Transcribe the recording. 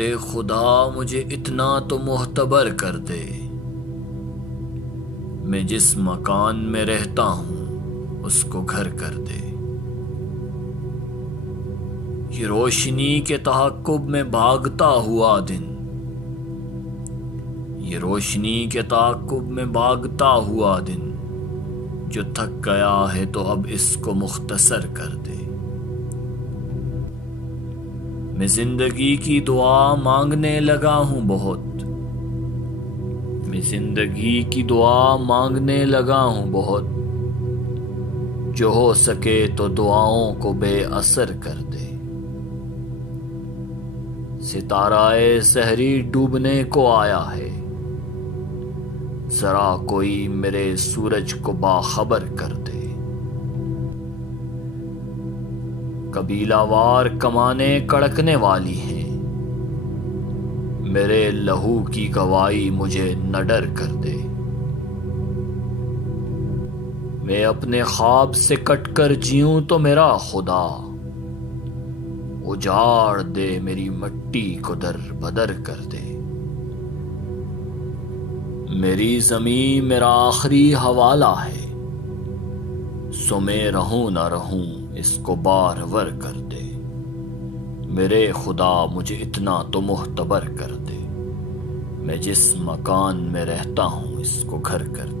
میرے خدا مجھے اتنا تو معتبر کر دے، میں جس مکان میں رہتا ہوں اس کو گھر کر دے۔ یہ روشنی کے تعاقب میں بھاگتا ہوا دن، یہ روشنی کے تعاقب میں بھاگتا ہوا دن، جو تھک گیا ہے تو اب اس کو مختصر کر دے۔ میں زندگی کی دعا مانگنے لگا ہوں بہت، میں زندگی کی دعا مانگنے لگا ہوں بہت، جو ہو سکے تو دعاؤں کو بے اثر کر دے۔ ستارہ سحری ڈوبنے کو آیا ہے، ذرا کوئی میرے سورج کو باخبر کر دے۔ قبیلہ وار کمانیں کڑکنے والی ہیں، میرے لہو کی گواہی مجھے نہ ڈر کر دے۔ میں اپنے خواب سے کٹ کر جیوں تو میرا خدا اجاڑ دے، میری مٹی کو در بدر کر دے۔ میری زمین میرا آخری حوالہ ہے، سو میں رہوں نہ رہوں اس کو بارور کر دے۔ میرے خدا مجھے اتنا تو معتبر کر دے، میں جس مکان میں رہتا ہوں اس کو گھر کر دے۔